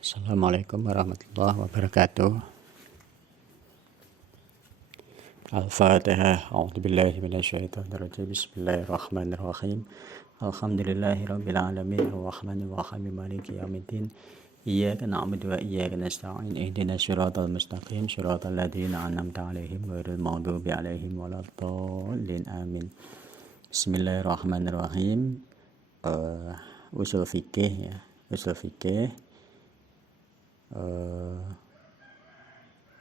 Assalamualaikum warahmatullahi wabarakatuh. Al-Fatihah. A'udzubillahi minasyaitonirrajim. Bismillahirrahmanirrahim. Alhamdulillahirabbil alamin arrahmanir rahim maliki yaumiddin. Iyyaka na'budu wa iyyaka nasta'in. Ihdinas siratal mustaqim siratal ladzina an'amta 'alaihim ghairil maghdubi 'alaihim waladdallin. Amin. Bismillahirrahmanirrahim. Usul fikih ya. Usul fikih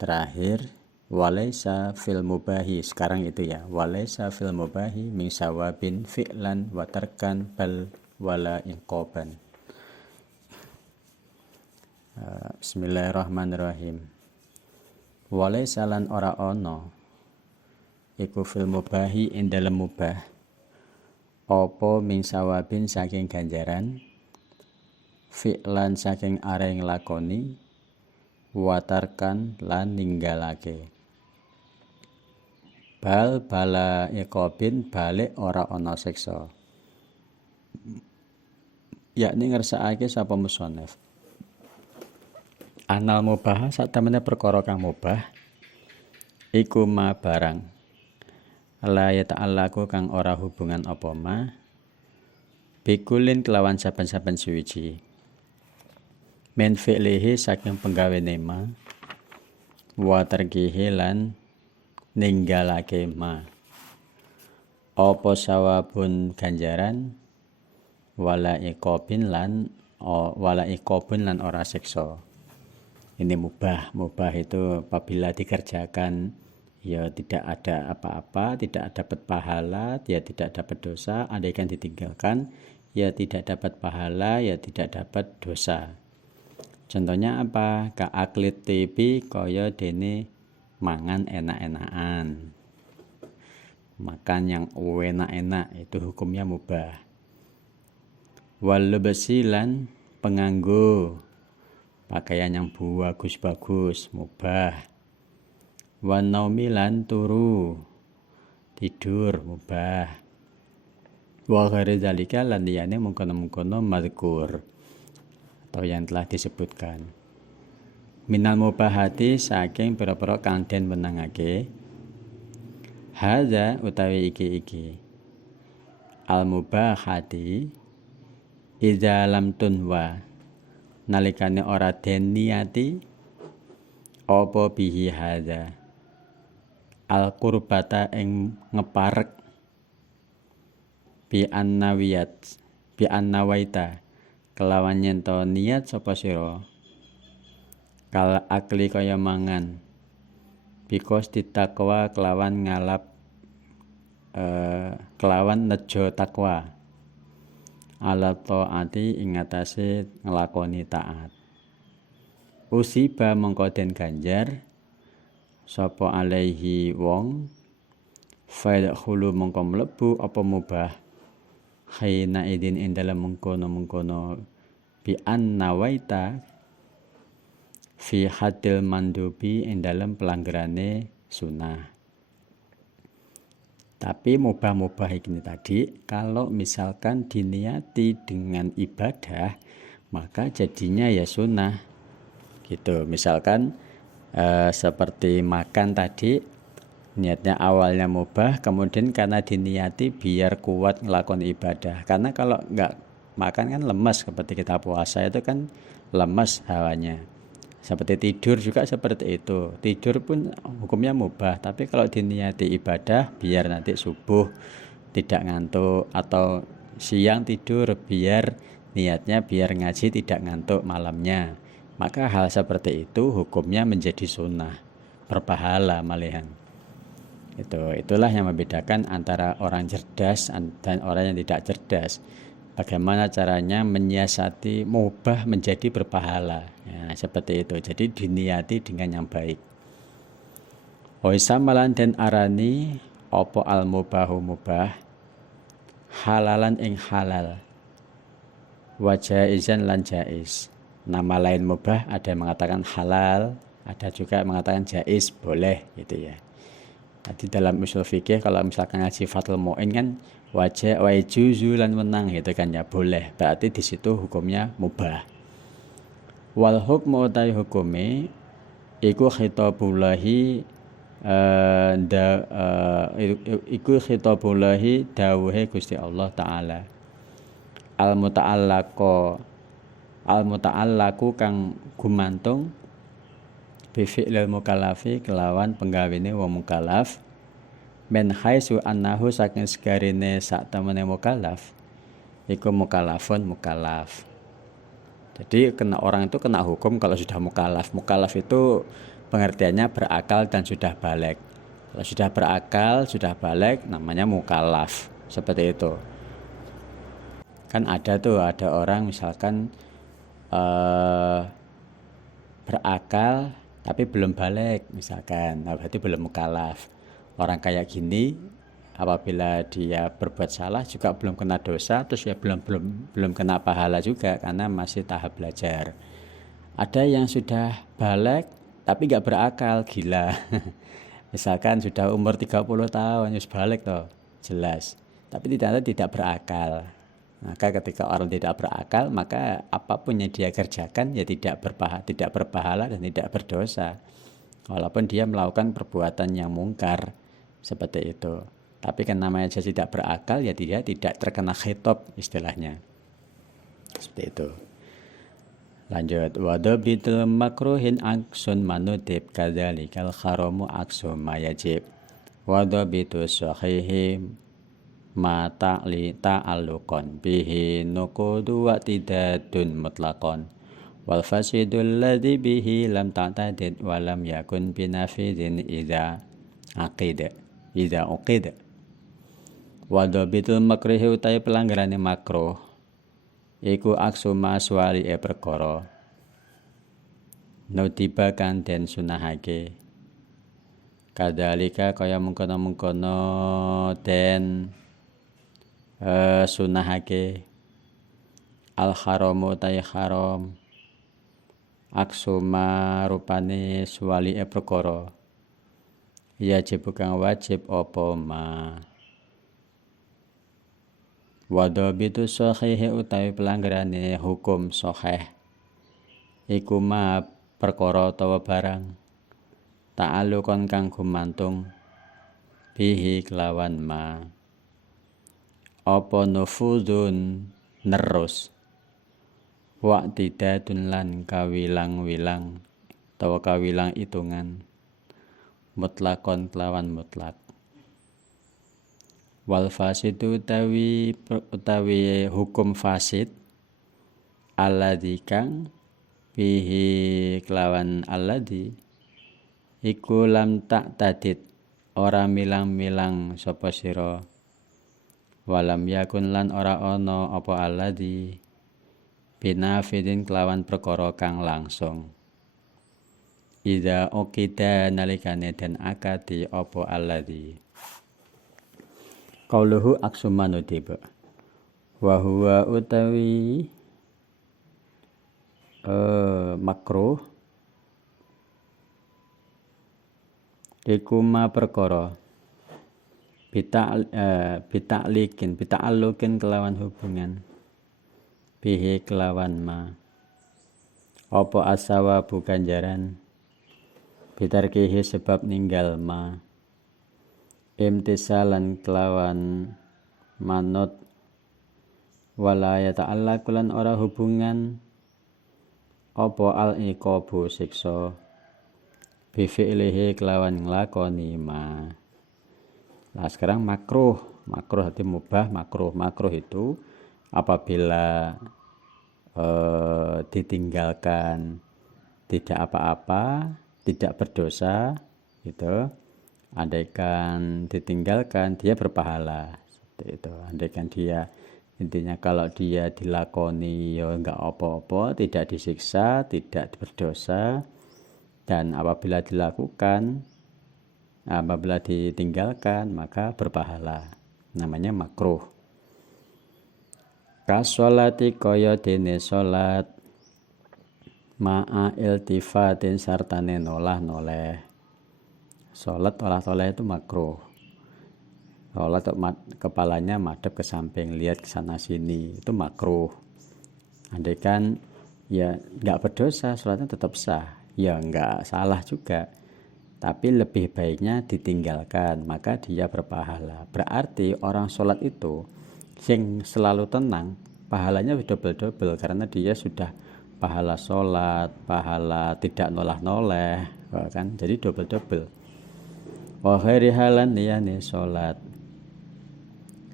terakhir walaisa fil mubahi, sekarang itu ya, walaisa fil mubahi min sawabin fi'lan wa tarkan bal wala inqaban. Bismillahirrahmanirrahim. Walaisa lan ora ono iku fil mubahi ing dalem mubah apa min sawabin saking ganjaran, fi'lan saking areng lakoni, watarkan lan ninggalake. Bal bala iqobin balik ora ana siksa. Yakni ngersakake sapa musannif. Anal mubah satemene perkara kang mubah iku ma barang la yata'allaku kang ora hubungan apa ma bikulin kelawan saben-saben suwiji min fi'lihi saking penggawene ma wa tarkihi lan ninggalake ma apa sawabun ganjaran wala iqobin lan ora siksa. Ini mubah itu apabila dikerjakan ya tidak ada apa-apa, tidak dapat pahala, ya tidak dapat dosa. Andaikan ditinggalkan ya tidak dapat pahala, ya tidak dapat dosa. Contohnya apa? Ka aklit tibi kaya dene mangan enak-enakan. Makan yang enak-enak itu hukumnya mubah. Wal besilan penganggo pakaian yang bagus-bagus mubah. Wan naumilan turu tidur mubah. Wa ghairi zalika lan liyane mungkono-mungkono mazkur atau yang telah disebutkan. Minal mubahati saking pira-pira kang den menangake. Hadza utawi iki. Al mubahati idza lam tunwa nalikane ora den niati apa bihi hadza al qurbata ing ngeparek bi annawaita kelawan nyento niat sapa sira kal akli kaya mangan bikos ditakwa kelawan ngalap kelawan nejo takwa ala taati ing atase nglakoni taat. Usiba mongko den ganjar sapa alaihi wong fadkhulu mongko mlebu apa mubah khayna idin ing dalem mengkono bi annawaita fi hadil mandubi ing dalem pelanggarane sunah. Tapi mubah-mubah ini tadi kalau misalkan diniati dengan ibadah maka jadinya ya sunnah gitu. Misalkan seperti makan tadi niatnya awalnya mubah, kemudian karena diniati biar kuat ngelakon ibadah. Karena kalau enggak makan kan lemas, seperti kita puasa itu kan lemas hawanya. Seperti tidur juga seperti itu. Tidur pun hukumnya mubah, tapi kalau diniati ibadah biar nanti subuh tidak ngantuk, atau siang tidur biar niatnya biar ngaji tidak ngantuk malamnya. Maka hal seperti itu hukumnya menjadi sunnah, berpahala malahan. Itulah yang membedakan antara orang cerdas dan orang yang tidak cerdas. Bagaimana caranya menyiasati mubah menjadi berpahala. Ya, seperti itu. Jadi diniati dengan yang baik. Waisamalan dan arani opo al mubahu mubah halalan ing halal. Wajaizan lan jaiz. Nama lain mubah ada yang mengatakan halal, ada juga yang mengatakan jaiz, boleh gitu ya. Tadi dalam usul fikih kalau misalkan ngaji Fathul Mu'in kan wajah wajuzu lan menang gitu kan ya, boleh. Berarti di situ hukumnya mubah. Wal hukmu utai hukume iku khitabullahi iku khitabullahi dawuhe Gusti Allah taala. Al muta'allaqu kang gumantung bi fi'lil mukallafi kelawan penggawene wong mukallaf men haitsu annahu saking segarine sak temene mukallaf iku mukallafun mukallaf. Jadi orang itu kena hukum kalau sudah mukallaf. Mukallaf itu pengertiannya berakal dan sudah balik. Kalau sudah berakal, sudah balik namanya mukallaf. Seperti itu. Kan ada orang misalkan berakal tapi belum balik misalkan, nah berarti belum mukallaf. Orang kayak gini apabila dia berbuat salah juga belum kena dosa, terus ya belum kena pahala juga karena masih tahap belajar. Ada yang sudah balik tapi nggak berakal, gila. Misalkan sudah umur 30 tahun harus balik toh, jelas. Tapi tidak berakal. Maka ketika orang tidak berakal, maka apapun yang dia kerjakan ya tidak berpahala dan tidak berdosa. Walaupun dia melakukan perbuatan yang mungkar seperti itu. Tapi kan namanya dia tidak berakal, ya dia tidak terkena khitab istilahnya. Seperti itu. Lanjut. Wadabitul makruhin aksun manudib kadzalikal haramu aksun mayajib. Wadabitu sahihi ma ta'alluqan bihi nuqudu wa tidadun mutlaqan wal fasidul ladzi bihi lam ta'tadid wa lam yakun binafidin idza uqid wa dhabitul makruhi utai pelanggarane makruh iku aksuma suwali perkara nudibakan den sunahake kadalika kaya mengkono-mengkono den sunahake al haramu tay haram aksuma rupane suwali perkara ya kang wajib apa ma wadabitu sahih utawi pelanggarane hukum sahih iku ma perkara utawa barang ta'alluqan kang gumantung bihi kelawan ma apa nufudun nerus wa tidadun lan kawilang-wilang utawa kawilang hitungan mutlakon kelawan mutlak wal fasidu utawi hukum fasid alladzi kang bihi kelawan alladzi iku lam tak tadid ora milang-milang sapa sira walam yakun lan ora ana apa alladzi binafidin kelawan perkara kang langsung idza uqida nalikane den akati apa alladzi qauluhu aksumanu tiba wa huwa utawi makruh iku ma perkara bita'allukin kelawan hubungan bihi kelawan ma apa asawa bukan jaran bitarkihi sebab ninggal ma imtisalan kelawan manut wala yata'allaqu lan ora hubungan apa al-iqabu siksa bi fi'lihi kelawan nglakoni ma. Nah sekarang makruh arti mubah, makruh itu apabila ditinggalkan tidak apa-apa, tidak berdosa gitu. Andaikan ditinggalkan dia berpahala seperti itu. Andaikan dia intinya kalau dia dilakoni ya enggak apa-apa, tidak disiksa, tidak berdosa, dan apabila ditinggalkan maka berpahala, namanya makruh. Kasolati kaya dene salat ma'a iltifatin sartane noleh. Salat olah toleh itu makruh. Salat kepalanya madhep ke samping, lihat ke sana sini, itu makruh. Andaikan ya nggak berdosa, sholatnya tetap sah. Ya nggak salah juga, tapi lebih baiknya ditinggalkan, maka dia berpahala. Berarti orang sholat itu yang selalu tenang, pahalanya double-double karena dia sudah pahala sholat, pahala tidak noleh-noleh, kan? Jadi double-double. Wa khairi halan liyane sholat.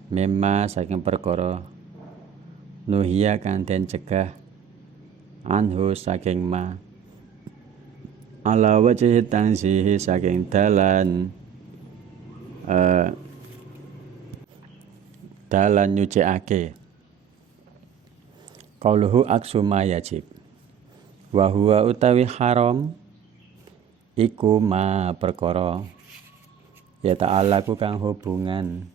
Mema saking perkara nuhia kang den cegah anhu saking ma ala wajhi tanzihi saking dalan dalan nyucikake qauluhu aksuma yajib wa huwa utawi haram iku ma perkara ya ta'ala ku kang hubungan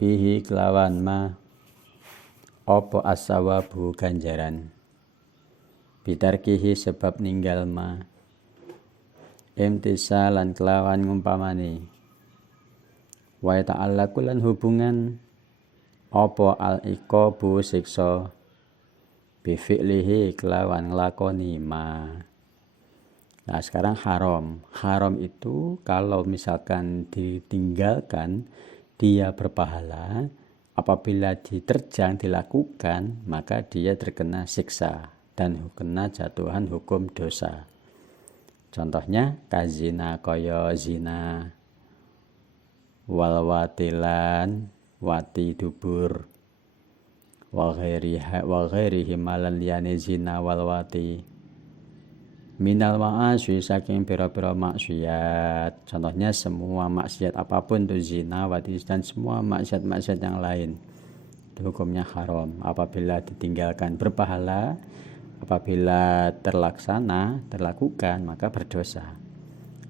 bihi kelawan ma opo asawabu ganjaran bitarkihi sebab ninggal ma imtisalan kelawan ngumpamani wa ta'ala kulan hubungan opo al iqabu siksa bi fi'lihi kelawan nglakoni ma. Nah sekarang haram itu kalau misalkan ditinggalkan dia berpahala, apabila diterjang dilakukan maka dia terkena siksa dan kena jatuhan hukum dosa. Contohnya kazina kaya zina, wal watilan wati dubur, wa ghairihi malan liyane zina wal wati minal ma'asyi saking pira-pira maksiat. Contohnya semua maksiat apapun itu zina, wati dan semua maksiat-maksiat yang lain itu hukumnya haram. Apabila ditinggalkan berpahala, apabila terlakukan maka berdosa.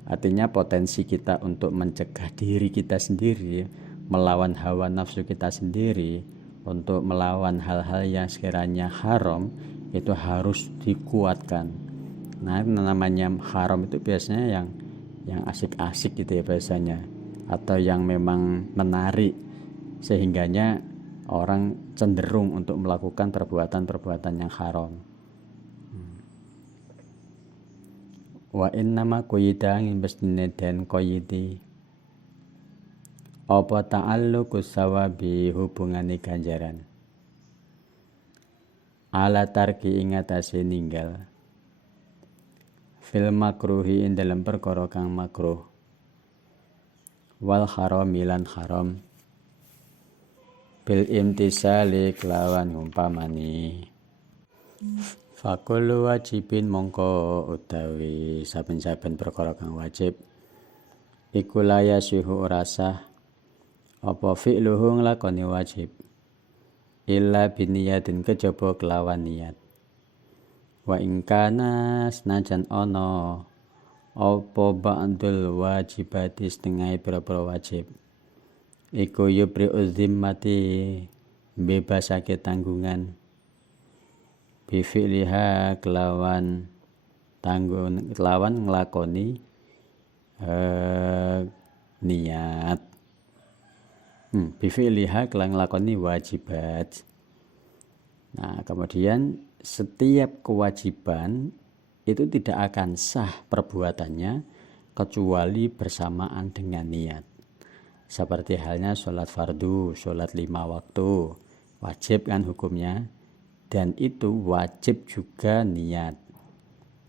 Artinya potensi kita untuk mencegah diri kita sendiri, melawan hawa nafsu kita sendiri, untuk melawan hal-hal yang sekiranya haram itu harus dikuatkan. Nah namanya haram itu biasanya yang asik-asik gitu ya biasanya, atau yang memang menarik sehingganya orang cenderung untuk melakukan perbuatan-perbuatan yang haram. Wa innama quyida ngimbesne den qayidi apa ta'alluqu sawabi hubungane ganjaran ala tarki ingatase ninggal fil makruhi ing dalam perkara kang makruh wal harami lan haram bil imtisali kelawan umpamani fakul wajibin mongko utawi saben-saben perkara kang wajib iku laya syuhu rasah apa fi'luhu nglakoni wajib illa biniyatin kejaba kelawan niat. Wa ingkana senajan ono apa ba'dul wajibati setengah pira-pira wajib iku yubri uzimmati bebasake tanggungan bifi'liha kelawan nglakoni niat bifi'liha kelawan nglakoni wajibat. Nah kemudian setiap kewajiban itu tidak akan sah perbuatannya kecuali bersamaan dengan niat. Seperti halnya sholat fardu, sholat 5 waktu, wajib kan hukumnya, dan itu wajib juga niat.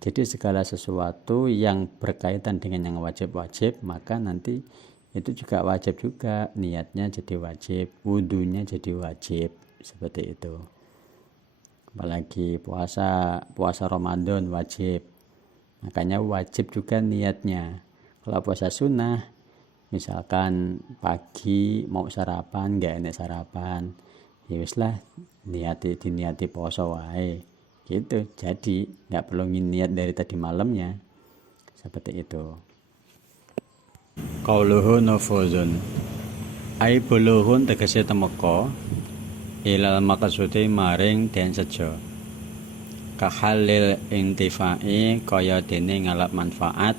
Jadi segala sesuatu yang berkaitan dengan yang wajib-wajib maka nanti itu juga wajib juga, niatnya jadi wajib, wudunya jadi wajib, seperti itu. Apalagi puasa Ramadan wajib, makanya wajib juga niatnya. Kalau puasa sunnah misalkan pagi mau sarapan nggak enak sarapan, ya wis lah diniati puasa wae gitu, jadi nggak perlu niat dari tadi malamnya, seperti itu. Qauluhu nufuzun ai bulughun tegese temeka ilal maqsudi maring den sejo kahalil intifai kaya dene ngalap manfaat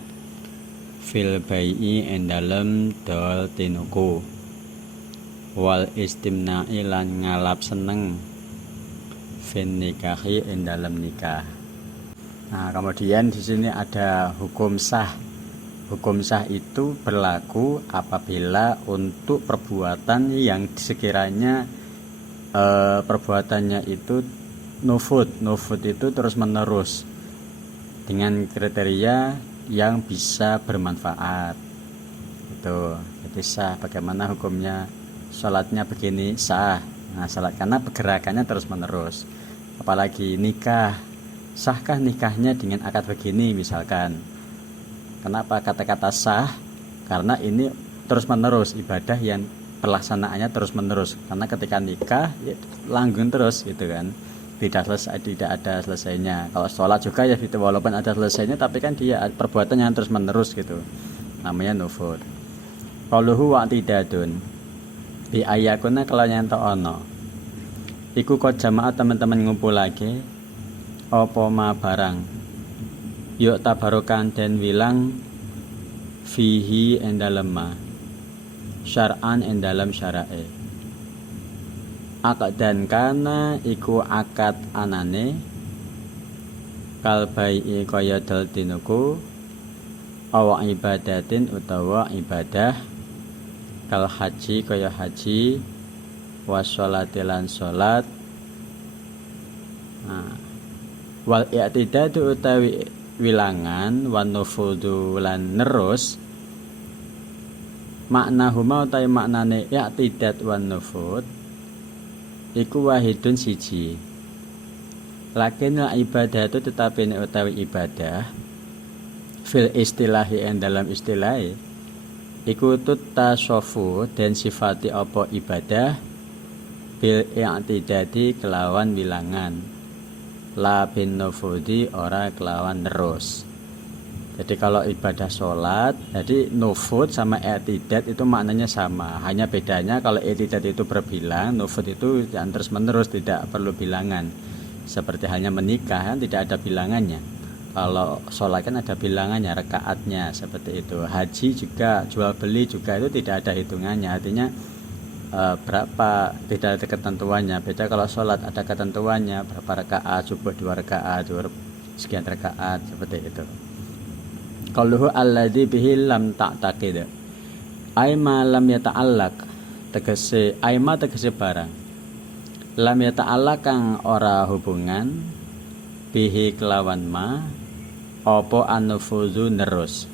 fil bai'i ing dalem dol tinuku wal istimna'i lan ngalap seneng fin nikahi in dalam nikah. Nah, kemudian di sini ada hukum sah. Hukum sah itu berlaku apabila untuk perbuatan yang sekiranya perbuatannya itu nufud itu terus menerus dengan kriteria yang bisa bermanfaat. Itu jadi sah. Bagaimana hukumnya? Sholatnya begini sah. Nah, sholat karena pergerakannya terus menerus. Apalagi nikah, sahkah nikahnya dengan akad begini misalkan? Kenapa kata-kata sah? Karena ini terus menerus, ibadah yang pelaksanaannya terus menerus. Karena ketika nikah ya, langgeng terus gitu kan, tidak ada selesainya. Kalau sholat juga ya gitu, walaupun ada selesainya tapi kan dia perbuatan yang terus menerus gitu, namanya nufur. Qauluhu wa'tidadun bi ayakuna kalau nyanto ono iku kok jamaah teman-teman ngumpul lagi apa ma barang yuk tabarokan dan wilang fihi endalem ma syar'an endalam syara'i akad dan kana iku akad anane kalbai kaya daltinuku awa ibadatin utawa ibadah kal haji kaya haji washolati lan sholat. Nah, wal i'tidadu utawi wilangan wan nufudu lan nerus makna huma utawi maknane i'tidad wan nufud iku wahidun siji. Lakin ibadah itu tetapi utawi ibadah fil istilahi en dalam istilahi iku tasofu dan sifati apa ibadah bil i'tidadi kelawan wilangan la bin nufudi ora kelawan nerus. Jadi kalau ibadah sholat, jadi nufud sama i'tidad itu maknanya sama, hanya bedanya kalau i'tidad itu berbilang, nufud itu yang terus menerus tidak perlu bilangan. Seperti halnya menikah kan tidak ada bilangannya. Kalau sholat kan ada bilangannya, rakaatnya seperti itu. Haji juga, jual beli juga itu tidak ada hitungannya. Artinya berapa, tidak ada ketentuannya. Beda kalau sholat ada ketentuannya, berapa rakaat, subuh 2 rakaat, sekian rakaat seperti itu. Qauluhu alladzi bihi lam ta'taqid. Aima lam yata'allaq tegese aima tegese barang. Lam yata'allaq kang ora hubungan bihi kelawan ma apa anufuzu nerus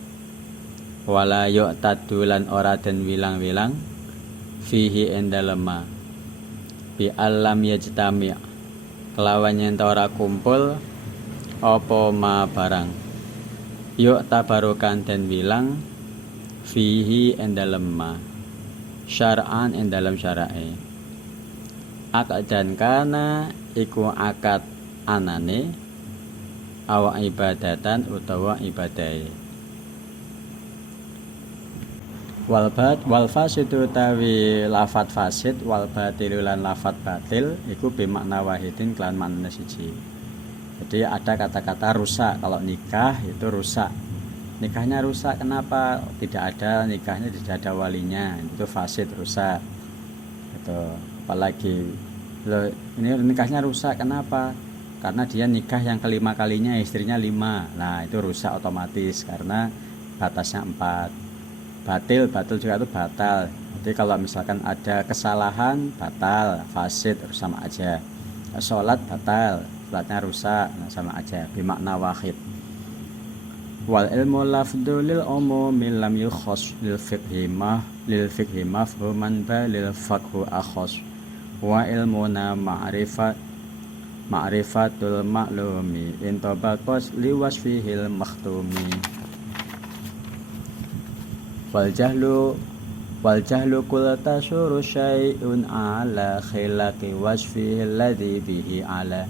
wala yu'tadu lan ora den wilang-wilang fihi endalema bi alam yajtami kelawan yen ora kumpul apa ma barang yuk tabarukan den wilang fihi endalema syar'an endalem syara'i akad dan kana iku akad anane awak ibadatan utawa ibadai wal fasid utawi lafat fasid wal batil lan lafat batil iku bimakna wahidin kelan makna siji. Jadi ada kata-kata rusak. Kalau nikah itu rusak, nikahnya rusak. Kenapa? Tidak ada nikahnya, tidak ada walinya, itu fasid, rusak gitu. Apalagi ini nikahnya rusak, kenapa? Karena dia nikah yang kelima kalinya, istrinya 5. Nah itu rusak otomatis karena batasnya 4. Batil juga itu batal. Jadi kalau misalkan ada kesalahan batal, fasid sama aja. Sholat batal, sholatnya rusak, nah sama aja, bimakna wahid. Wal ilmu lafdhu lil umumi lam yukhas lil fiqhi mafhuman ba lil faqhu akhas. Wa ilmuna ma'rifatul ma'lumi intabaqas liwasfihil makhtumi. Wal jahlu kul tasuru syai'un ala khilaqi wasfihi alladhi bihi ala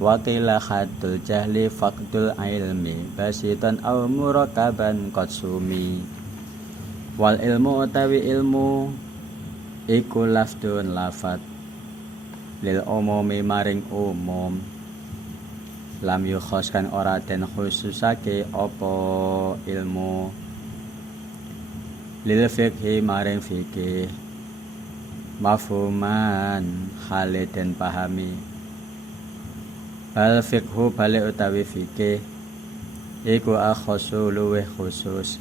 wa qila haddul jahli faqdul ilmi basitan aw murakaban qatsumi. Wal ilmu utawi ilmu iku lafdun lafat lil umumi maring umum lam yukhaskan ora den khususake apa ilmu lil fiqhi maring fikih mafhuman hale den pahami Al fiqhu balik utawi fikih iku akhosu luweh khusus.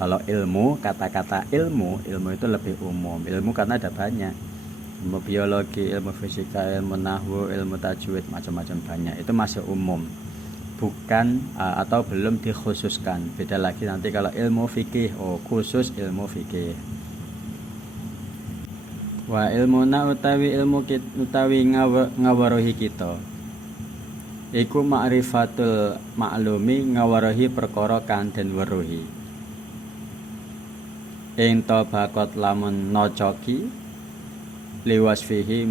Kalau ilmu, kata-kata ilmu itu lebih umum. Ilmu karena ada banyak, ilmu biologi, ilmu fisika, ilmu nahwu, ilmu tajwid, macam-macam banyak. Itu masih umum, bukan atau belum dikhususkan. Beda lagi nanti kalau ilmu fikih, khusus ilmu fikih. Wa ilmuna utawi ilmu utawi ngawaruhi kita iku ma'rifatul maklumi ngawaruhi perkara kang den weruhi ing tabaqat lamun nocoki liwasfihi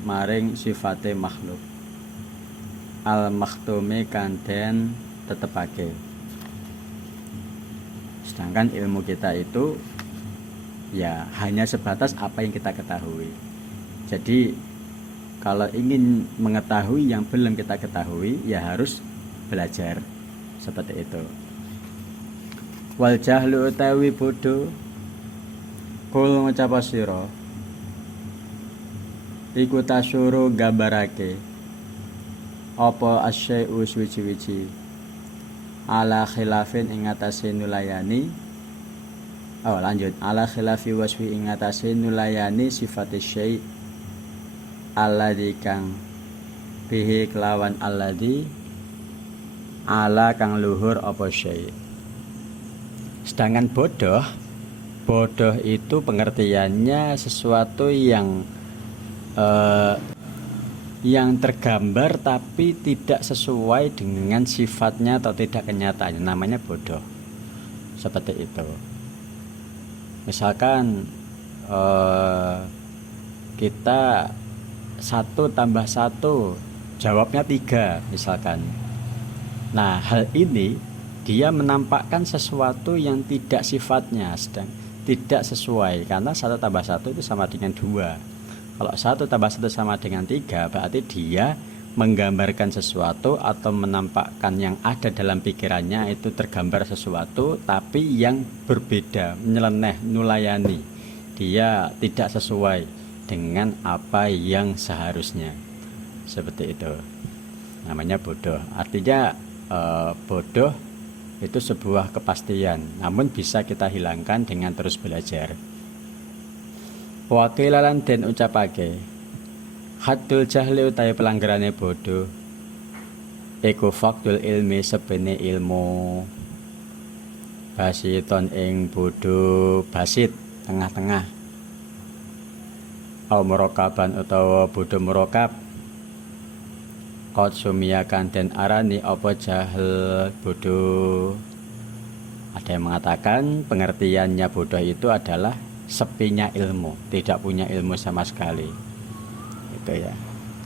maring sifate makhluk al makhtumi kang den tetepake. Sedangkan ilmu kita itu ya hanya sebatas apa yang kita ketahui. Jadi kalau ingin mengetahui yang belum kita ketahui ya harus belajar seperti itu. Wal jahlu utawi bodoh kul ngucap sira iku tasuru gambarake apa asyai'u suci-wici ala khilafin ing atase nulayani. Lanjut ala khilafi wasfi ing atase nulayani sifat syai' alladzi kang bihi kelawan alladzi ala kang luhur apa syai'. Sedangkan bodoh itu pengertiannya sesuatu yang tergambar tapi tidak sesuai dengan sifatnya atau tidak kenyataannya, namanya bodoh. Seperti itu. Misalkan kita 1 tambah 1 jawabnya 3 misalkan. Nah hal ini dia menampakkan sesuatu yang tidak sifatnya, sedang tidak sesuai, karena 1 tambah 1 itu sama dengan 2. Kalau 1 tambah 1 sama dengan 3 berarti dia menggambarkan sesuatu atau menampakkan yang ada dalam pikirannya itu tergambar sesuatu tapi yang berbeda, menyeleneh, nulayani. Dia tidak sesuai dengan apa yang seharusnya. Seperti itu. Namanya bodoh. Artinya bodoh itu sebuah kepastian, namun bisa kita hilangkan dengan terus belajar. Wakilalan den ucapake haddul jahli utawi pelanggarane bodoh iku faktul ilmi sebene ilmu basiton ing bodoh basit tengah-tengah au murakaban utawa bodoh murakab qad sumiyakan den arani apa jahil bodoh. Ada yang mengatakan pengertiannya bodoh itu adalah sepinya ilmu, tidak punya ilmu sama sekali. Ya.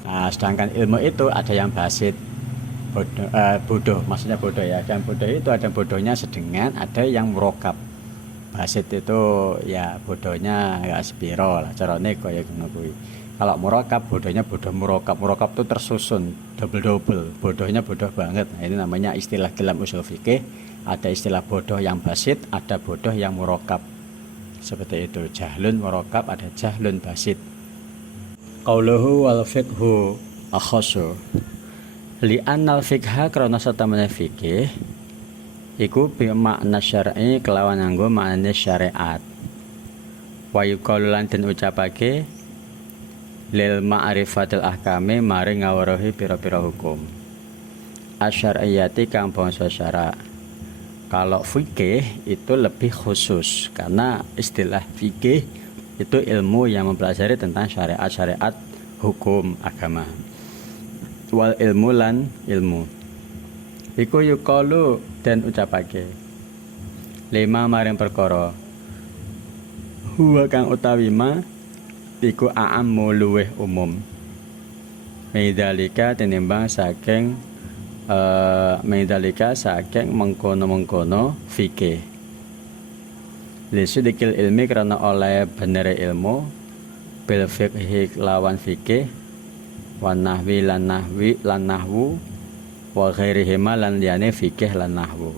Nah, sedangkan ilmu itu ada yang basit bodoh, maksudnya bodoh ya. Dan bodoh itu ada bodohnya sedengan, ada yang murokab. Basit itu ya bodohnya enggak sepiro lah, carane kaya ngono kuwi. Kalau murokab bodohnya bodoh murokab. Murokab itu tersusun double, bodohnya bodoh banget. Nah, ini namanya istilah dalam usul fikih, ada istilah bodoh yang basit, ada bodoh yang murokab. Seperti itu, jahlun murokab, ada jahlun basit. Qauluhu wal fiqhu akhasu li annal fiqha krana satamene fikih iku bi makna syar'i kelawan nganggo maknane syariat. Wa yuqalu lan den ucapake lil ma'rifatil ahkami maring ngawaruhi pira-pira hukum asyariyati kang bangsa syara'. Kalau fikih itu lebih khusus karena istilah fikih itu ilmu yang mempelajari tentang syariat-syariat hukum agama. Wal ilmu lan ilmu iku yuqalu dan ucapake lima maring perkara huwa kang utawi ma iku a'ammu luweh umum meidalika tinimbang saking mengkono-mengkono fikih lisidikil ilmi karena oleh bener ilmu bil fiqhi lawan fikih wan nahwi lan nahwu wa ghairihi lan liyane fikih lan nahwu.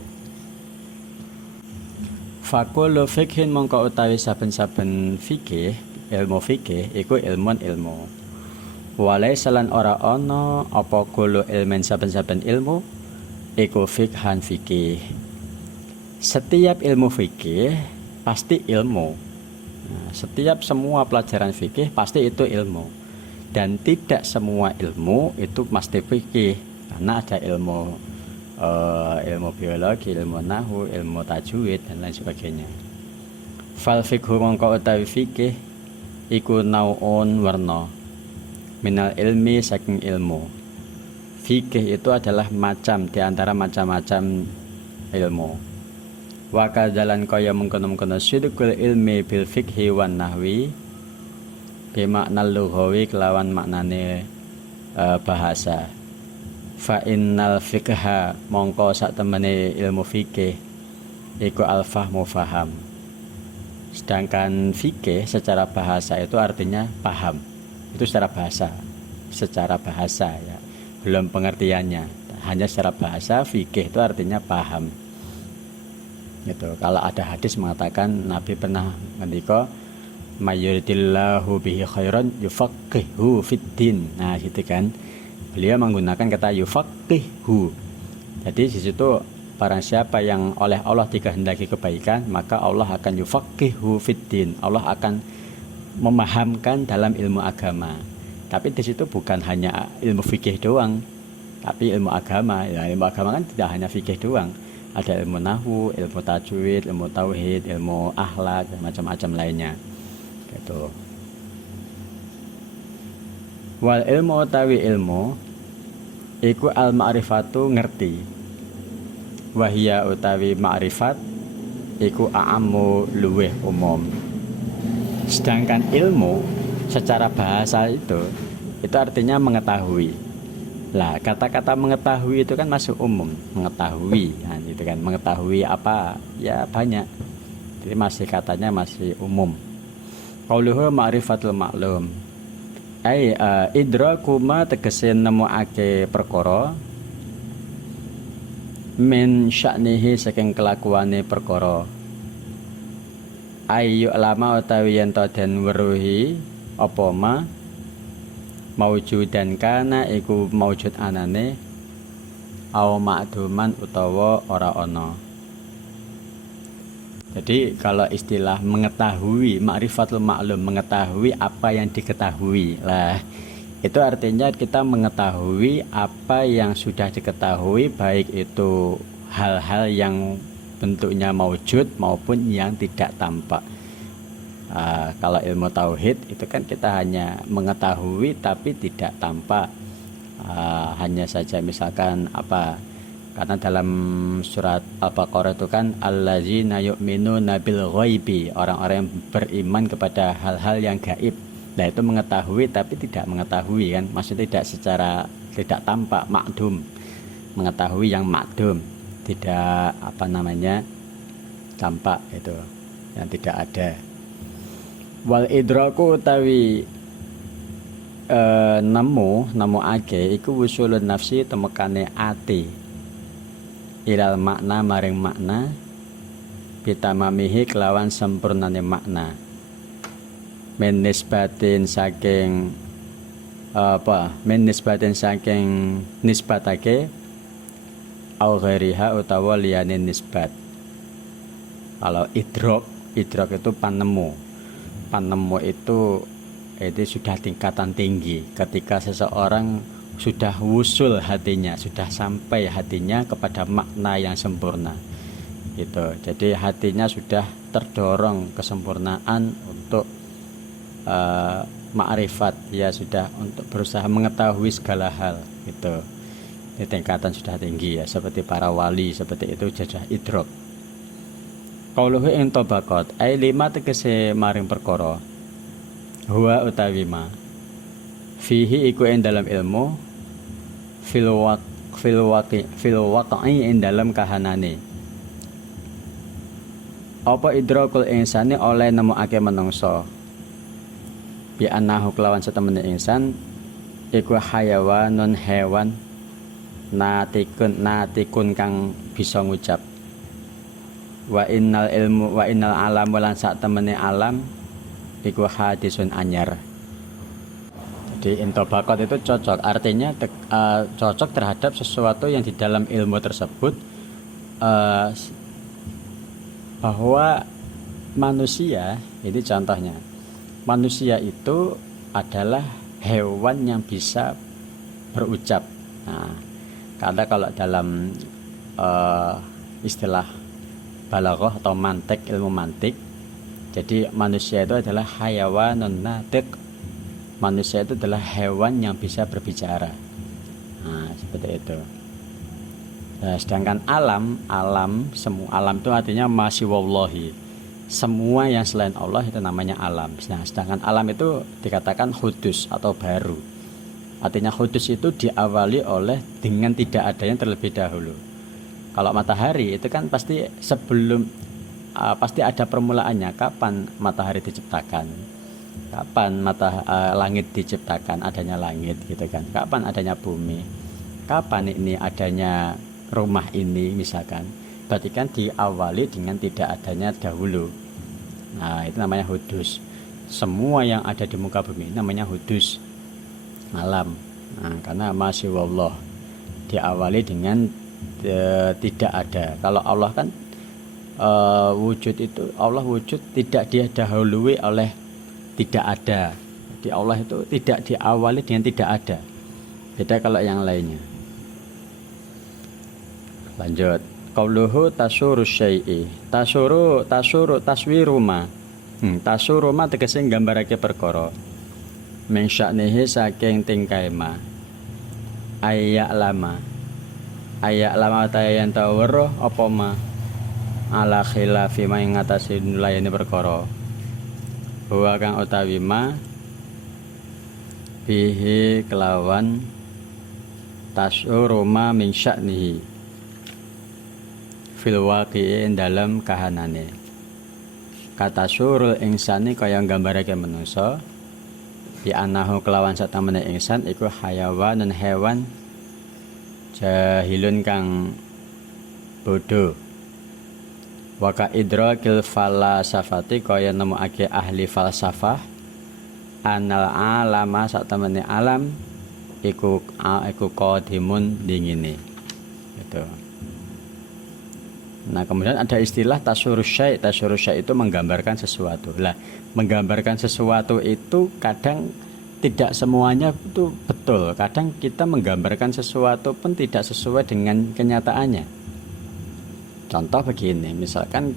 Fakulu fikhin mongko utawi saben-saben fikih ilmu fikih iku ilmu Walaysa lan ora ana apa kulo ilmen saben-saben ilmu iku fikhan fikih. Setiap ilmu fikih pasti ilmu. Nah, setiap semua pelajaran fikih pasti itu ilmu. Dan tidak semua ilmu itu pasti fikih. Karena ada ilmu biologi, ilmu nahwu, ilmu tajwid dan lain sebagainya. Fal fikhu mongko utawi fikih iku nau'un warna minal ilmi saking ilmu. Fikih itu adalah macam di antara macam-macam ilmu. Wa kadzalan kaya mengkono-mengkono sidqul ilmi bil fikhi wan nahwi bi makna lughawi kelawan maknane bahasa. Fa innal fiqha mongko sak temene ilmu fikih iku al fahmu faham. Sedangkan fikih secara bahasa itu artinya paham. Itu secara bahasa ya. Belum pengertiannya. Hanya secara bahasa fikih itu artinya paham. Gitu. Kalau ada hadis mengatakan Nabi pernah ngendika mayyuridillahu bihi khairan yufaqihu fiddin. Nah, gitu kan. Beliau menggunakan kata yufaqihu. Jadi di situ barang siapa yang oleh Allah dikehendaki kebaikan, maka Allah akan yufaqihu fiddin. Allah akan memahamkan dalam ilmu agama. Tapi di situ bukan hanya ilmu fikih doang, tapi ilmu agama. Ya, ilmu agama kan tidak hanya fikih doang. Ada ilmu nahwu, ilmu tajwid, ilmu tauhid, ilmu akhlak dan macam-macam lainnya. Gitu. Wal ilmu utawi ilmu iku al ma'rifatu ngerti. Wahia utawi ma'rifat iku a'ammu luweh umum. Sedangkan ilmu secara bahasa itu artinya mengetahui. Lah, kata-kata mengetahui itu kan masuk umum, mengetahui, nah, gitu kan, mengetahui apa? Ya banyak. Jadi masih katanya masih umum. Qauluhu ma'rifatul ma'lum. Idraku ma tegese nemokake perkara min sya'nihi saking kelakuane perkara. Ayu lama utawi yen to den weruhi apa ma maujudan kana iku maujud anane au ma'duman utawa ora ana. Jadi kalau istilah mengetahui, ma'rifatul ma'lum, mengetahui apa yang diketahui. Lah, itu artinya kita mengetahui apa yang sudah diketahui, baik itu hal-hal yang bentuknya maujud maupun yang tidak tampak. Kalau ilmu tauhid itu kan kita hanya mengetahui tapi tidak tampak. Hanya saja misalkan apa, karena dalam surat Al-Baqarah itu kan allazina yu'minuna bil ghaibi, orang-orang yang beriman kepada hal-hal yang gaib. Nah, itu mengetahui tapi tidak mengetahui kan, maksudnya tidak tampak, makdum, mengetahui yang makdum, tidak tampak, itu yang tidak ada. Wal idraku utawi nemu ake iku wusulun nafsi temekane ati ilal makna maring makna bitamamihi kelawan sempurnane makna min nisbatin saking nisbatake au ghairiha utawa liyane nisbat. Kalau idrok itu panemu itu sudah tingkatan tinggi ketika seseorang sudah wusul hatinya, sudah sampai hatinya kepada makna yang sempurna gitu. Jadi hatinya sudah terdorong kesempurnaan untuk ma'rifat, ya sudah untuk berusaha mengetahui segala hal gitu. Ini tingkatan sudah tinggi ya, seperti para wali seperti itu sudah idrok. Qauluhu ing tabaqat ai lima tegese maring perkara huwa utawi ma fihi iku ing dalam ilmu fil waqi ing dalam kahanane apa idrakul insani oleh nemokake manungsa bi annahu kelawan setemene insan iku hayawanun hewan natikun kang bisa ngucap. Wa innal alamu lan sak temene alam iku hadisun anyar. Jadi intobakot itu cocok, artinya cocok terhadap sesuatu yang di dalam ilmu tersebut, eh, bahwa manusia, ini contohnya, manusia itu adalah hewan yang bisa berucap. Nah, karena kalau dalam istilah balaghah atau mantik, ilmu mantik, jadi manusia itu adalah hayawanun natiq. Manusia itu adalah hewan yang bisa berbicara. Nah, seperti itu. Nah, sedangkan semua alam itu artinya masih wallahi. Semua yang selain Allah itu namanya alam. Nah, sedangkan alam itu dikatakan hudus atau baru. Artinya hudus itu diawali oleh dengan tidak adanya terlebih dahulu. Kalau matahari itu kan pasti pasti ada permulaannya. Kapan matahari diciptakan? Kapan langit diciptakan, adanya langit gitu kan? Kapan adanya bumi? Kapan ini adanya rumah ini misalkan? Berarti kan diawali dengan tidak adanya dahulu. Nah, itu namanya hudus. Semua yang ada di muka bumi namanya hudus, alam. Nah, karena masih wallah diawali dengan tidak ada. Kalau Allah kan wujud itu, Allah wujud tidak didahului oleh tidak ada. Di Allah itu tidak diawali dengan tidak ada. Beda kalau yang lainnya. Lanjut. Qauluhu tasuru syai'i. Tasuru taswiruma. Tasuruma tegese nggambarake perkara. Min sya'nihi saking tingkae ma. Ayya lama tayan tawaro apa ma. Ala khilafi ma ing ngatasi layane perkara. Bahwa kang utawi ma bihi kelawan tasuruma min sya'nihi fil waqi'i dalam kahanane. Kata surul insani kaya nggambarake manusa bi anahu kelawan satamene insan iku hayawanun hewan jahilun kang bodoh. Waka idrakil falasafati kaya nemokake ahli falsafah anal alama satamene alam iku qadimun dingine gitu. Nah, kemudian ada istilah tasurus syai'. Tasurus syai' itu menggambarkan sesuatu. Lah, menggambarkan sesuatu itu kadang tidak semuanya itu betul. Kadang kita menggambarkan sesuatu pun tidak sesuai dengan kenyataannya. Contoh begini, misalkan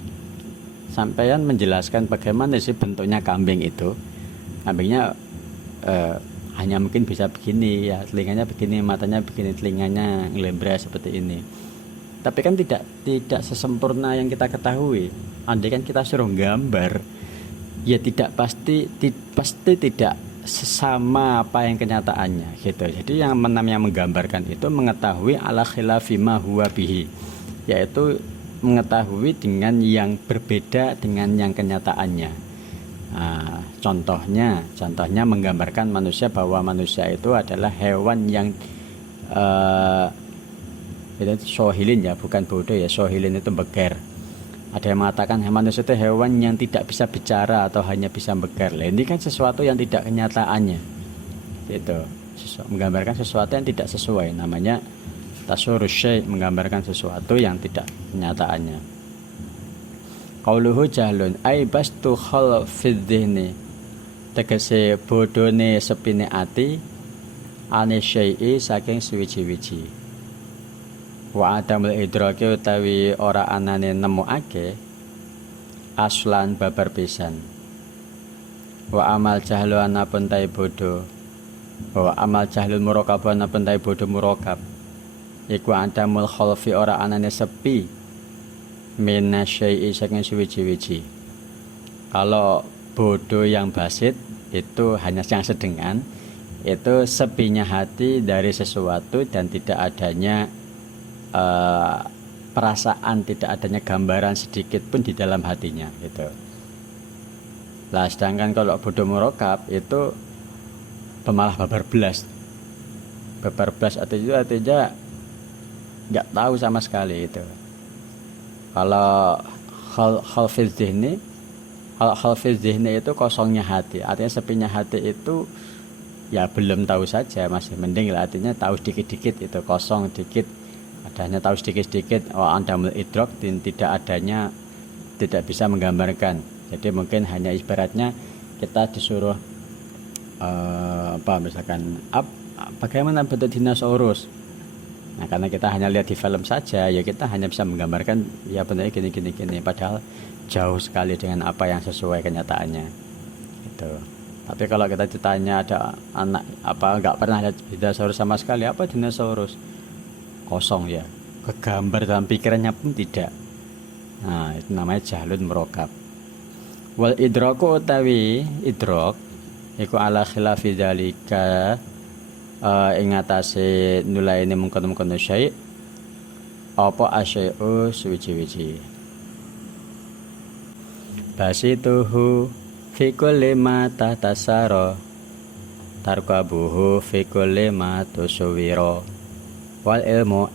sampean menjelaskan bagaimana sih bentuknya kambing itu. Kambingnya hanya mungkin bisa begini ya, telinganya begini, matanya begini, telinganya ngelembra seperti ini. Tapi kan tidak sesempurna yang kita ketahui. Andai kan kita suruh gambar, ya tidak pasti tidak sesama apa yang kenyataannya gitu. Jadi yang namanya menggambarkan itu mengetahui ala khilafi ma huwa bihi, yaitu mengetahui dengan yang berbeda dengan yang kenyataannya. Nah, contohnya menggambarkan manusia bahwa manusia itu adalah hewan yang itu sohilin ya, bukan bodoh ya. Sohilin itu beger. Ada yang mengatakan manusia itu hewan yang tidak bisa bicara atau hanya bisa beger. Nah, ini kan sesuatu yang tidak kenyataannya. Itu menggambarkan sesuatu yang tidak sesuai. Namanya tasurus syai', menggambarkan sesuatu yang tidak kenyataannya. Qauluhu jahlun ai bastu khal fi dhihni. Tegese bodone sepine ati ane syai'i saking suwiji-wiji. Wa adamul idraki utawi ora anane nemokake aslan babar pisan. Wa amal jahlu anapun tai bodo. Wa amal jahlul murakab anapun tai bodo murakab. Iku adamul khalfi ora anane sepi minasyai'i saking suwiji-wiji. Kalau bodoh yang basit itu hanya yang sedengan, itu sepinya hati dari sesuatu dan tidak adanya perasaan, tidak adanya gambaran sedikit pun di dalam hatinya gitu. Lah sedangkan kalau bodoh murakab itu malah babar belas artinya nggak tahu sama sekali itu. Kalau khalfiz zihni itu kosongnya hati, artinya sepinya hati itu ya belum tahu saja, masih mending lah, artinya tahu sedikit-sedikit, itu kosong dikit, adanya tahu sedikit-sedikit. Oh, andamul idrok, tidak adanya tidak bisa menggambarkan. Jadi mungkin hanya ibaratnya kita disuruh misalkan bagaimana bentuk dinosaurus. Nah, karena kita hanya lihat di film saja, ya kita hanya bisa menggambarkan ya bentuknya gini, padahal jauh sekali dengan apa yang sesuai kenyataannya. Gitu. Tapi kalau kita ditanya ada anak nggak pernah lihat dinosaurus sama sekali, apa dinosaurus? Kosong ya. Kegambar dalam pikirannya pun tidak. Nah, itu namanya jahlun murokab. Wal idraku utawi idrok iku ala khilafi dzalika ing atase nulaine mungkon-mungkon syai' apa asyai'u suwiji-wiji. Basituhu fi kulli ma tahtasara tarkabuhu fi kulli ma tusawwira wal ilmu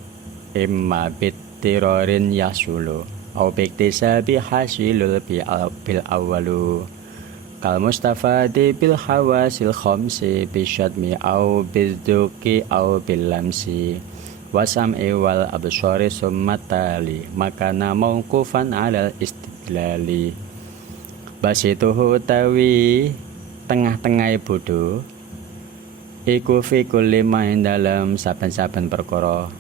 imma bittirorin yasulu au biktisabi hasilul bil awwalu kal mustafadi bil hawasil khamsi bisyadmi au bidzduki au bil lamsi wasam'i wal absari summatali makana mauqufan alal istidlali. Basituhu utawi tengah-tengah bodho iku fi kulli ma dalam saben-saben perkara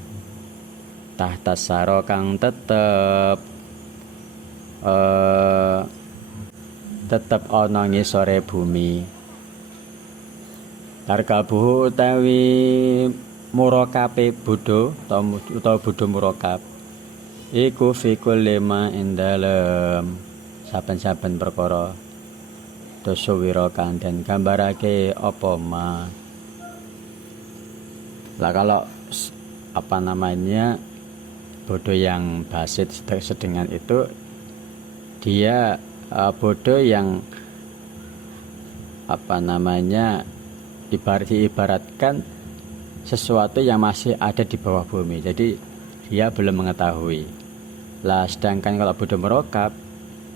tahtasara kang tetep ana ngisore bumi. Tarkabuhu utawi murakabe bodho utawa bodho murakab iku fi kulli ma indalem saben-saben perkara tusawwira kang den gambarake apa ma. Lah kalau bodho yang basit sedengan itu dia bodho yang diibaratkan sesuatu yang masih ada di bawah bumi, jadi dia belum mengetahui. Lah sedangkan kalau bodho murokab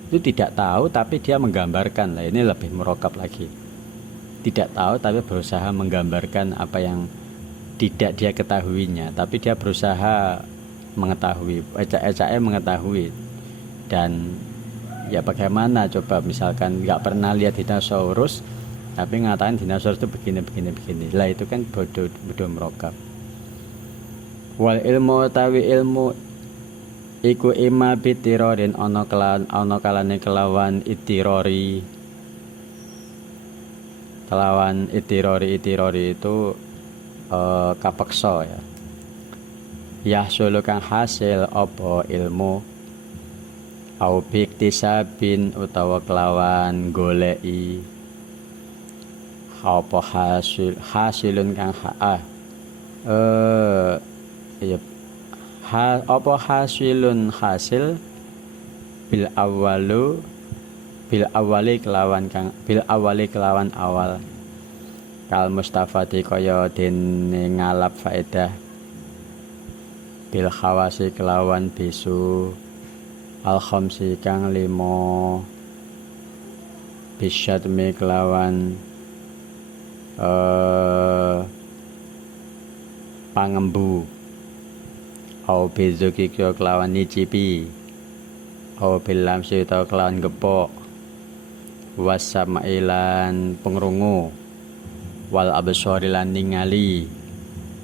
itu tidak tahu tapi dia menggambarkan. Lah ini lebih murokab lagi, tidak tahu tapi berusaha menggambarkan apa yang tidak dia ketahuinya, tapi dia berusaha mengetahui, ecak-ecaknya mengetahui. Dan ya bagaimana coba, misalkan nggak pernah lihat dinosaurus tapi ngatakan dinosaurus itu begini. Lah itu kan bodoh merokap. Wal ilmu tawi ilmu iku ima bitirorin ana kalane kelawan itirori itu kapeksa ya. Yahsulu kang hasil apa ilmu au biktisabin utawa kelawan goleki apa hasilun kang apa hasilun hasil bil awali kelawan awal kal mustafati kaya dene ngalap faedah bil khawasi kelawan bisu al khamsi kang 5 bisyadmi kelawan pangembu au bizuki kelawan nicipi au bilam sita kelawan gepok wasamailan pengrungu wal absori lan ningali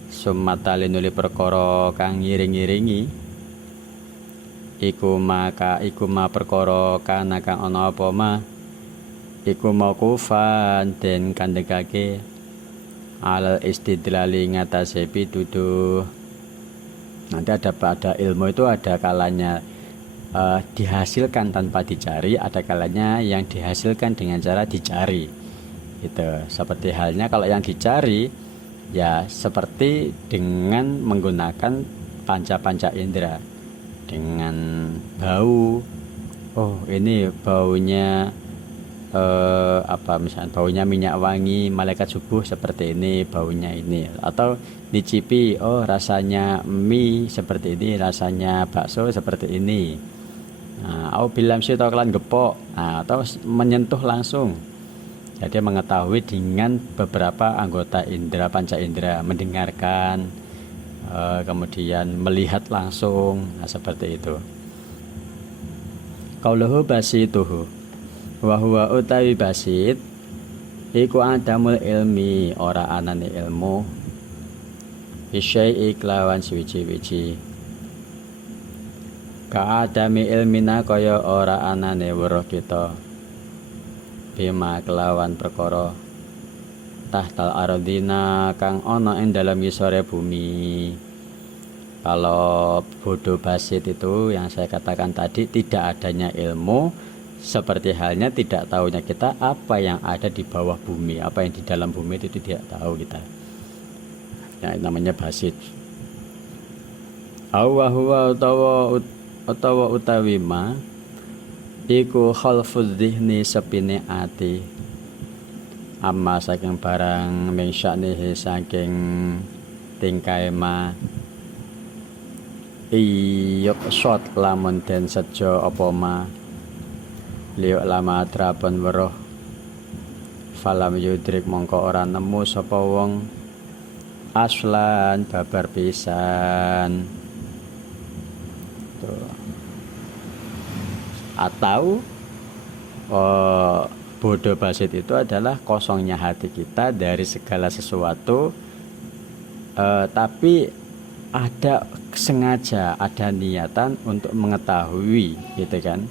summatali nuli perkara kang ngiring-ngiringi iku ma perkara kana kang ana apa ma iku mauqufan den kandhekake alal istidlali ngatasé pituduh. Nanti ada ilmu itu ada kalanya dihasilkan tanpa dicari, ada kalanya yang dihasilkan dengan cara dicari. Gitu. Seperti halnya kalau yang dicari ya seperti dengan menggunakan panca indera, dengan bau. Oh, ini baunya misalnya baunya minyak wangi malaikat subuh seperti ini baunya ini, atau dicipi, oh rasanya mie seperti ini, rasanya bakso seperti ini. Au bilam sita kelan gepok, atau menyentuh langsung. Jadi mengetahui dengan beberapa anggota indera, panca indera, mendengarkan, kemudian melihat langsung, nah seperti itu. Qauluhu basituhu wa huwa utawi basit iku adamul ilmi, ora anane ilmu, bisyai iklawan suci-wici, kaadami ilmina kaya ora anane weruh kita, bima kelawan perkara tahtal ardina kang ana ing dalam ngisore bumi. Kalau bodoh basit itu yang saya katakan tadi, tidak adanya ilmu, seperti halnya tidak tahunya kita apa yang ada di bawah bumi, apa yang di dalam bumi itu tidak tahu kita. Ya, namanya basit. Huwa utawa utawi ma iku khalfuz dzihni sepine ati, amma saking barang mengsaknihi saking tingkai ma, iyuk shot lamun den sejo apa ma, liuk lama adrapun weruh, falam yudrik mongko ora nemu sapa wong aslan babar pisan. Atau bodoh basit itu adalah kosongnya hati kita dari segala sesuatu, tapi ada sengaja, ada niatan untuk mengetahui gitu kan,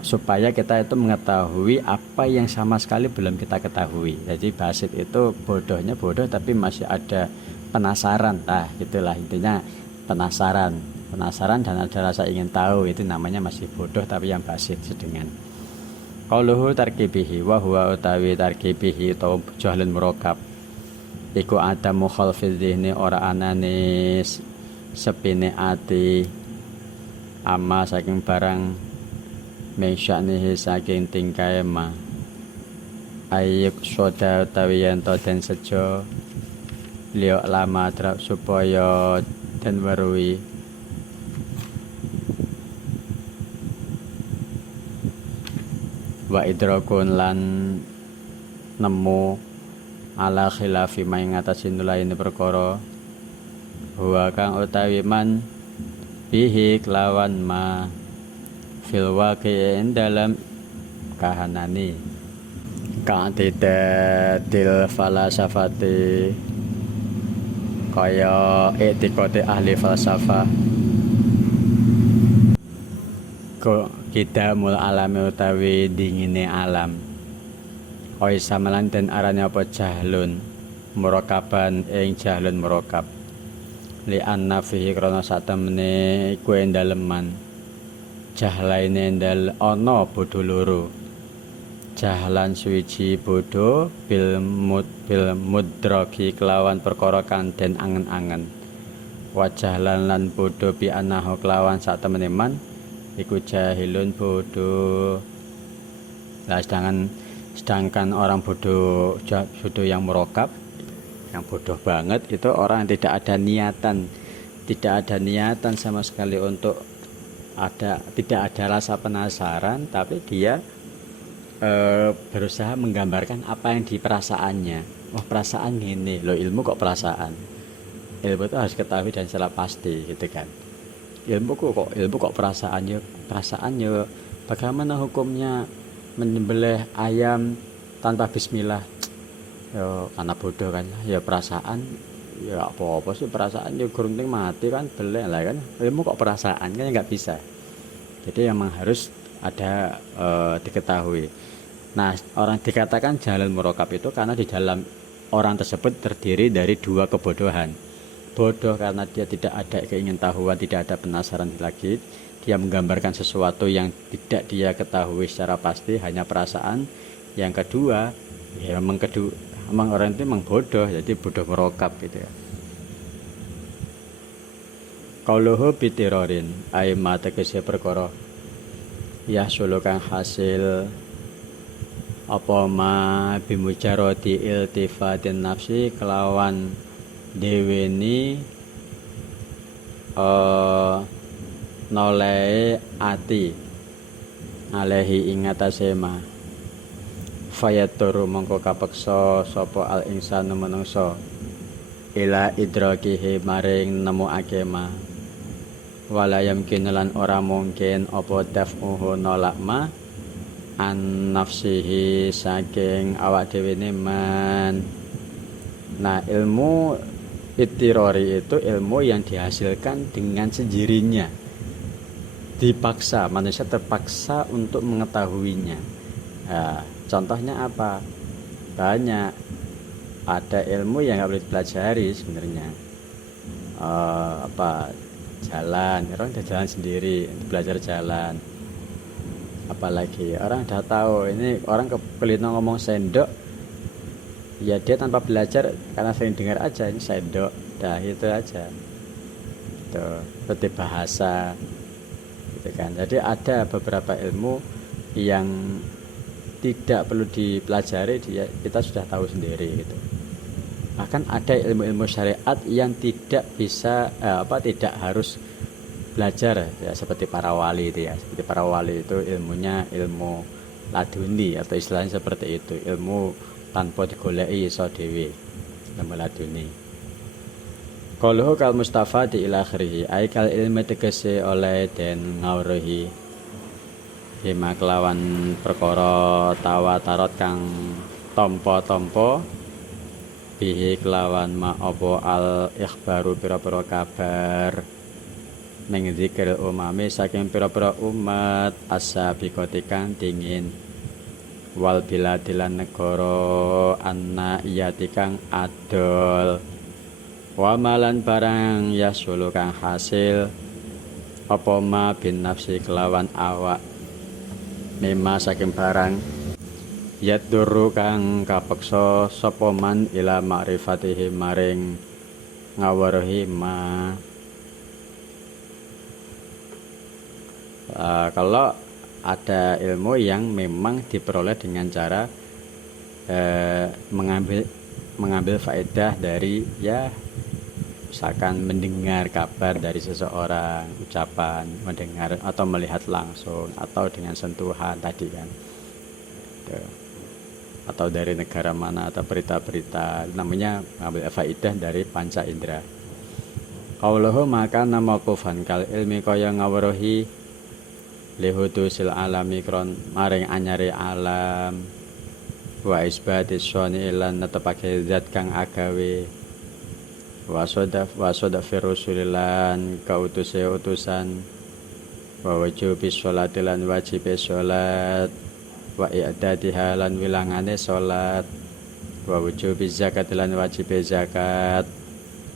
supaya kita itu mengetahui apa yang sama sekali belum kita ketahui. Jadi basit itu bodohnya bodoh tapi masih ada penasaran, gitulah intinya, penasaran dan ada rasa ingin tahu, itu namanya masih bodoh tapi yang basit sedengan. Qauluhu tarkibihi wa huwa utawi tarkibihi atau jahlun murakab iku ada mukhalfiz dzihni, ora anane sepine ati, amma saking barang mensya'nihi saking tingkae ma, ayyuk soda utawi yen to den sejo, liok lama drap supaya den weruhi, wa idrakun lan nemu ala khilafi ma ing atase nulaine perkara, huwa kang utawi man bihi kelawan ma fil waqi'in dalam kahanani, kang tidadil falasafati kaya etikate ahli falsafah, kita mul alami utawi dingine alam, oi samalan den arane apa jahlun murakaban ing jahlun murakab, li anna fihi krana satemene iku endaleman jahlaine endal ana bodho loro, jahlan suwiji bodho bil mudraki kelawan perkara kang den angen-angen, wa jahlan lan bodho bi anahu kelawan satemene man iku jahilun bodoh. Nah, sedangkan orang bodoh yang murakab, yang bodoh banget, itu orang yang tidak ada niatan sama sekali untuk tidak ada rasa penasaran, tapi dia berusaha menggambarkan apa yang di perasaannya. Oh, perasaan gini loh, ilmu kok perasaan, ilmu itu harus ketahui dan secara pasti gitu kan. Ilmu kok perasaannya bagaimana hukumnya menyembelih ayam tanpa bismillah, ya karena bodoh kan, ya perasaan, ya apa sih perasaan, ya gurunting mati kan belek lah kan, ilmu kok perasaan kan nggak bisa. Jadi memang harus ada diketahui. Nah, orang dikatakan jahlun murakab itu karena di dalam orang tersebut terdiri dari dua kebodohan. Bodoh karena dia tidak ada keingintahuan, tidak ada penasaran lagi, dia menggambarkan sesuatu yang tidak dia ketahui secara pasti, hanya perasaan. Yang kedua, ya memang orang itu memang bodoh, jadi bodoh murakab gitu ya. Qauluhu bitirorin ay ma tegese perkara ya sulukan hasil apa ma bimujarodi iltifatin nafsi kelawan deweni noleh ati alehi ingatase ma fayaturu mongko kapeksa sapa al insanu manungsa ila idrakihi maring nemokake ma wala yamkin lan ora mungkin apa daf'uhu nolak ma an nafsihi saking awak dhewe man. Nah, ilmu ittirori itu ilmu yang dihasilkan dengan sendirinya, dipaksa, manusia terpaksa untuk mengetahuinya. Nah, contohnya apa? Banyak, ada ilmu yang nggak boleh dipelajari sebenarnya. Jalan, orang udah jalan sendiri, belajar jalan. Apalagi orang udah tahu ini orang kelihatan ngomong sendok, ya dia tanpa belajar karena sering dengar aja ini sendok, dah itu aja. Itu seperti bahasa, gitu kan. Jadi ada beberapa ilmu yang tidak perlu dipelajari, kita sudah tahu sendiri gitu. Bahkan ada ilmu-ilmu syariat yang tidak bisa tidak harus belajar ya, seperti para wali itu ya. Seperti para wali itu ilmunya ilmu laduni atau istilahnya seperti itu, ilmu tanpa digoleki iso dhewe, ilmu laduni. Qaluhu kal Mustafa di ila akhirih ai kal ilmu tegese oleh den ngawruhi hima kelawan perkara tawatarot kang tampa-tampa bihi kelawan ma apa al ikhbaru pira-pira kabar ning zikir umami saking pira-pira umat asabiqati kang dingin wal biladilan negara anna iyati kang adol wa malan barang yasulu kang hasil apa ma bin nafsi kelawan awak mema saking barang yadurru kang kapeksa sapa man ila ma'rifatihi maring ngawaruhi ma. Kalau ada ilmu yang memang diperoleh dengan cara mengambil faedah dari ya misalkan mendengar kabar dari seseorang, ucapan, mendengar atau melihat langsung atau dengan sentuhan tadi kan. Atau dari negara mana atau berita-berita, namanya mengambil faedah dari panca indera. Qauluhu maka nama kufan kal ilmi kaya ngawruhi lihudusil alami kron maring anyari alam wa isbatis syoni lan netepake zat kang agawe wasoda fi rasulilan kautuse utusan wa wajibis sholati lan wajibis sholat wa i'dadiha lan wilangane sholat wa wujubiz zakat lan wajibiz zakat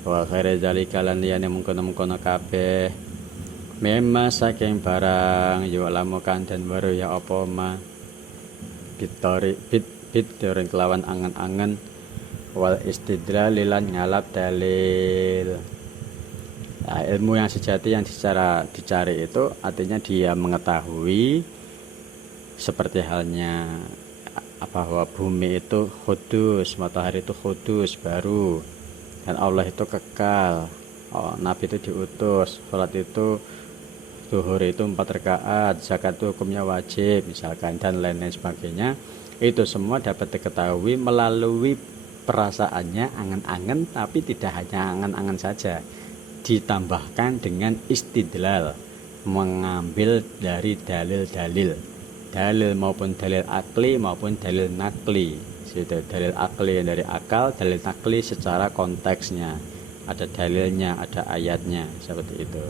wa khairi zalika lan liyane mungkon-mungkon kabeh memang saking barang yu'lamukan dan baru ya apa ma bit dengan kelawan angen-angen wal istidlal lan ngalap dalil. Nah, ilmu yang sejati yang secara dicari itu artinya dia mengetahui seperti halnya bahwa bumi itu kudus, matahari itu kudus baru, dan Allah itu kekal. Nabi itu diutus, sholat itu zuhur itu 4 rakaat, zakat itu hukumnya wajib misalkan, dan lain-lain sebagainya. Itu semua dapat diketahui melalui perasaannya, angan-angan, tapi tidak hanya angan-angan saja, ditambahkan dengan istidlal, mengambil dari dalil-dalil, dalil maupun dalil akli maupun dalil nakli. Dalil akli dari akal, dalil nakli secara konteksnya, ada dalilnya, ada ayatnya, seperti itu.